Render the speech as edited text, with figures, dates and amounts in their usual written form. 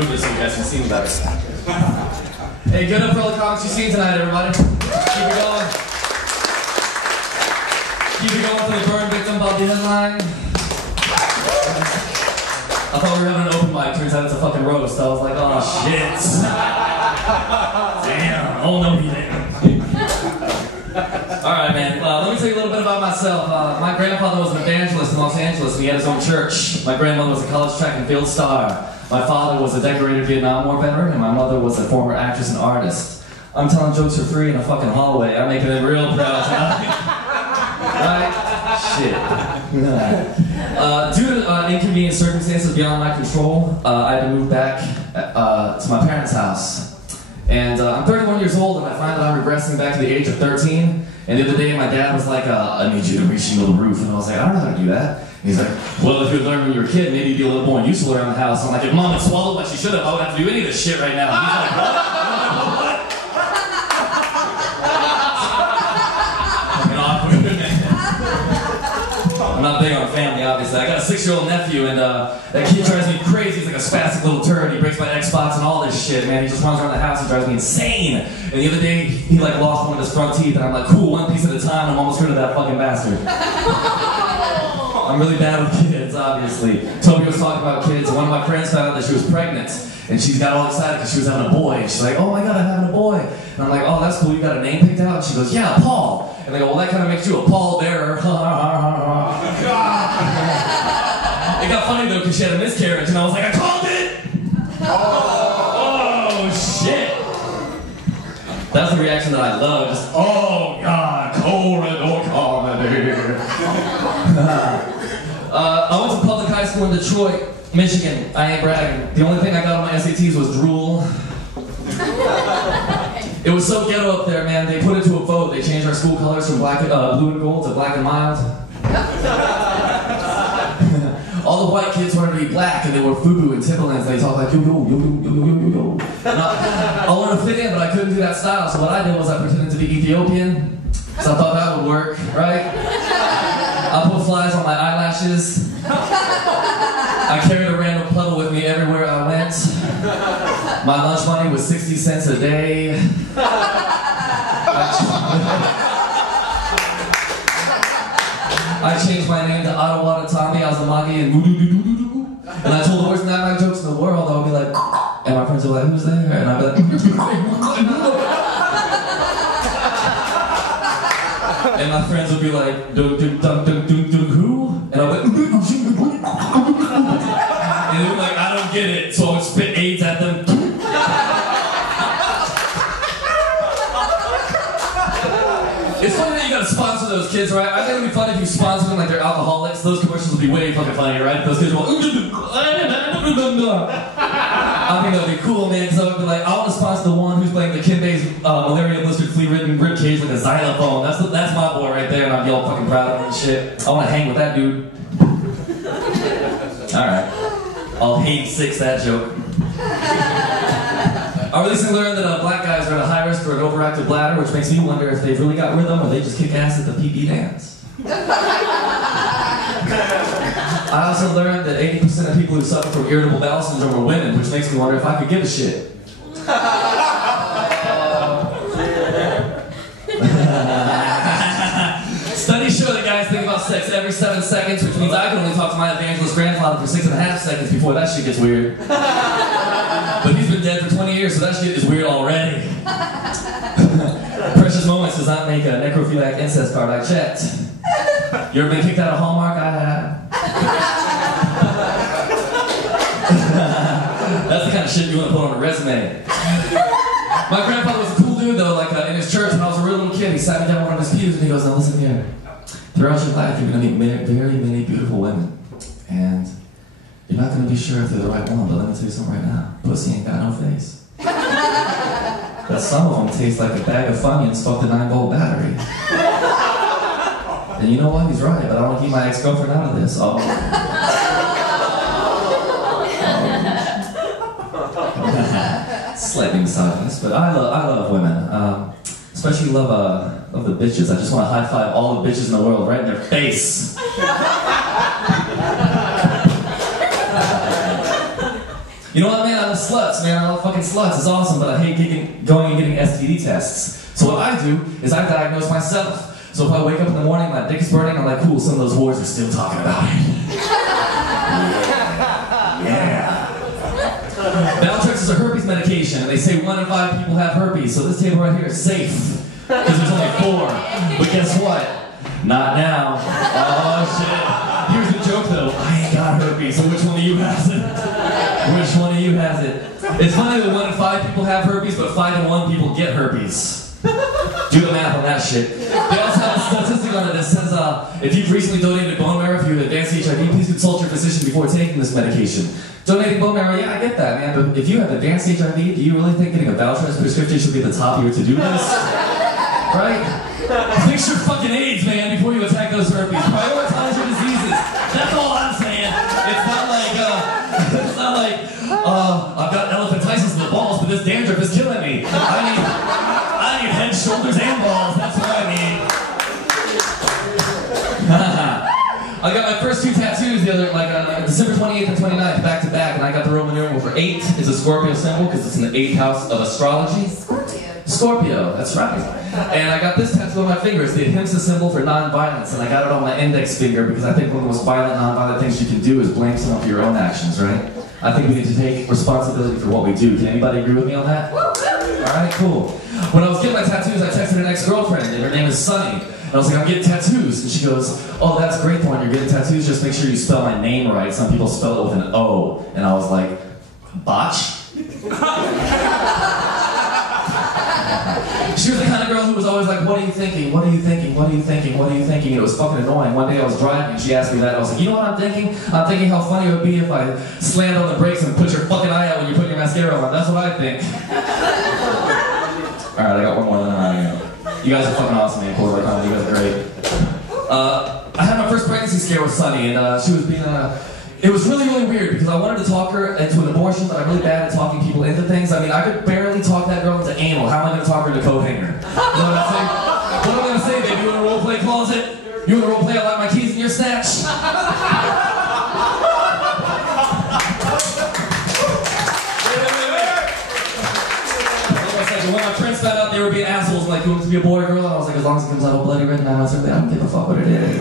move this so you guys can see me better. Hey, good up for all the comics you've seen tonight, everybody. Keep it going. Keep it going for the burn victim about the headline. I thought we were having an open mic, turns out it's a fucking roast. I was like, oh shit. Damn, oh no he didn't. Alright man, let me tell you a little bit about myself. My grandfather was an evangelist in Los Angeles and he had his own church. My grandmother was a college track and field star. My father was a decorated Vietnam War veteran and my mother was a former actress and artist. I'm telling jokes for free in a fucking hallway. I'm making them real proud tonight. Right? Shit. Due to inconvenient circumstances beyond my control, I had to move back to my parents' house. And I'm 31 years old and I find that I'm regressing back to the age of 13. And the other day my dad was like, I need you to reach into the roof. And I was like, I don't know how to do that. And he's like, well, if you learned when you were a kid, maybe you'd be a little more useful around the house. I'm like, if Mom had swallowed what she should have, I wouldn't have to do any of this shit right now. And he's like, what? I'm not big on family, obviously. I got a 6-year-old nephew, and that kid drives me crazy. He's like a spastic little turd. He breaks my Xbox and all this shit, man. He just runs around the house and drives me insane. And the other day, he like lost one of his front teeth, and I'm like, cool, one piece at a time. I'm almost rid of that fucking bastard. I'm really bad with kids, obviously. Toby was talking about kids, and one of my friends found out that she was pregnant. And she got all excited because she was having a boy. And she's like, oh my god, I'm having a boy. And I'm like, oh, that's cool, you got a name picked out? And she goes, yeah, Paul. And they go, well, that kind of makes you a pallbearer. It got funny though, because she had a miscarriage, and I was like, I called it! Oh, shit. That's the reaction that I love, just, oh god, corridor comedy. I went to public high school in Detroit, Michigan. I ain't bragging. The only thing I got on my SATs was drool. It was so ghetto up there, man. They put it to a vote. They changed our school colors from blue and gold to black and mild. All the white kids wanted to be black, and they wore FUBU and Timberlands. They talked like yo yo yo yo yo yo yo yo. I wanted to fit in, but I couldn't do that style. So what I did was I pretended to be Ethiopian. So I thought that would work, right? I put flies on my eyelashes. I carried a random puddle with me everywhere I went. My lunch money was 60 cents a day. I changed my name to Ottawa to Tommy Azamagi and Moodoo-doo-doo-doo-doo. And I told the worst night jokes in the world. I would be like, and my friends would be like, who's there? And I'd be like, and my friends would be like, who? And I would and they were like, I don't get it. So I would spit AIDS at them. It's funny that you gotta sponsor those kids, right? I think it'd be funny if you sponsor them like they're alcoholics. Those commercials would be way fucking funny, right? If those kids were like, I think that would be cool, man, because I would be like, I want to sponsor the one who's playing the Kimbay's malaria blistered flea-ridden ribcage like a xylophone. That's my boy right there, and I'd be all fucking proud of him and shit. I want to hang with that dude. Alright. I'll hate 6 that joke. I recently learned that black guys are at a high risk for an overactive bladder, which makes me wonder if they've really got rhythm or they just kick ass at the pee-pee dance. I also learned that 80% of people who suffer from irritable bowel syndrome are women, which makes me wonder if I could give a shit. Studies show that guys think about sex every 7 seconds, which means I can only talk to my evangelist grandfather for 6.5 seconds before that shit gets weird. But he's been dead for 20 years, so that shit is weird already. Precious Moments does not make a necrophiliac incest card. I checked. You ever been kicked out of Hallmark? I have. That's the kind of shit you want to put on a resume. My grandfather was a cool dude, though. Like in his church, when I was a real little kid, he sat me down on one of his pews and he goes, now listen here. Throughout your life, you're going to meet very many beautiful women. And you're not going to be sure if they're the right one, but let me tell you something right now. Pussy ain't got no face. But some of them taste like a bag of Funyuns fucked a 9-volt battery. And you know what? He's right, but I want to keep my ex-girlfriend out of this. Slightly misogynist, but I love women. Especially love the bitches. I just want to high-five all the bitches in the world right in their face. You know what, man? I love sluts, man. I love fucking sluts. It's awesome, but I hate going and getting STD tests. So what I do is I diagnose myself. So if I wake up in the morning, my dick is burning, I'm like, cool, some of those whores are still talking about it. Yeah. Valtrex is a herpes medication, and they say 1 in 5 people have herpes, so this table right here is safe. Because there's only 4. But guess what? Not now. Oh, shit. Here's the joke, though. I ain't got herpes, so which one of you has it? Which one of you has it? It's funny that 1 in 5 people have herpes, but 5 in 1 people get herpes. Do the math on that shit. They also have a statistic on it that says, if you've recently donated bone marrow, if you have advanced HIV, please consult your physician before taking this medication. Donating bone marrow, yeah, I get that, man, but if you have advanced HIV, do you really think getting a Valtrex prescription should be at the top of your to-do list? Right? Fix your fucking AIDS, man, before you attack those herpes. Prioritize your diseases. That's all I'm saying. It's not like, I've got elephantiasis in the balls, but this dandruff is killing me. I need head, shoulders, and balls. That's what I need. I got my first 2 tattoos the other, December 28th and 29th, back to back, and I got the Roman numeral for 8. It's a Scorpio symbol because it's in the 8th house of astrology. Scorpio, that's right. And I got this tattoo on my finger. It's the ahimsa symbol for non-violence, and I got it on my index finger because I think one of the most violent, non-violent things you can do is blame someone for your own actions, right? I think we need to take responsibility for what we do. Can anybody agree with me on that? Alright, cool. When I was getting my tattoos, I texted an ex-girlfriend, and her name is Sunny. And I was like, I'm getting tattoos. And she goes, oh, that's great, Thorne, you're getting tattoos, just make sure you spell my name right. Some people spell it with an O. And I was like, Botch? She was the kind of girl who was always like, what are you thinking? What are you thinking? What are you thinking? What are you thinking? And it was fucking annoying. One day I was driving and she asked me that. I was like, you know what I'm thinking? I'm thinking how funny it would be if I slammed on the brakes and put your fucking eye out when you put your mascara on. That's what I think. Alright, I got one more, then I'm out. You guys are fucking awesome, man. Pull it like you guys are great. I had my first pregnancy scare with Sunny, and she was being it was really, really weird because I wanted to talk her into an abortion, but I'm really bad at talking people into things. I mean, I could barely talk that girl into anal. How am I going to talk her into coat hanger? You know what I'm saying? What am I going to say, baby? You in a role play closet? You in a role play? I like my keys in your snatch? When my friends found out they were being assholes, like, you want it to be a boy or girl? And I was like, as long as it comes out all bloody red and I don't give a fuck what it is.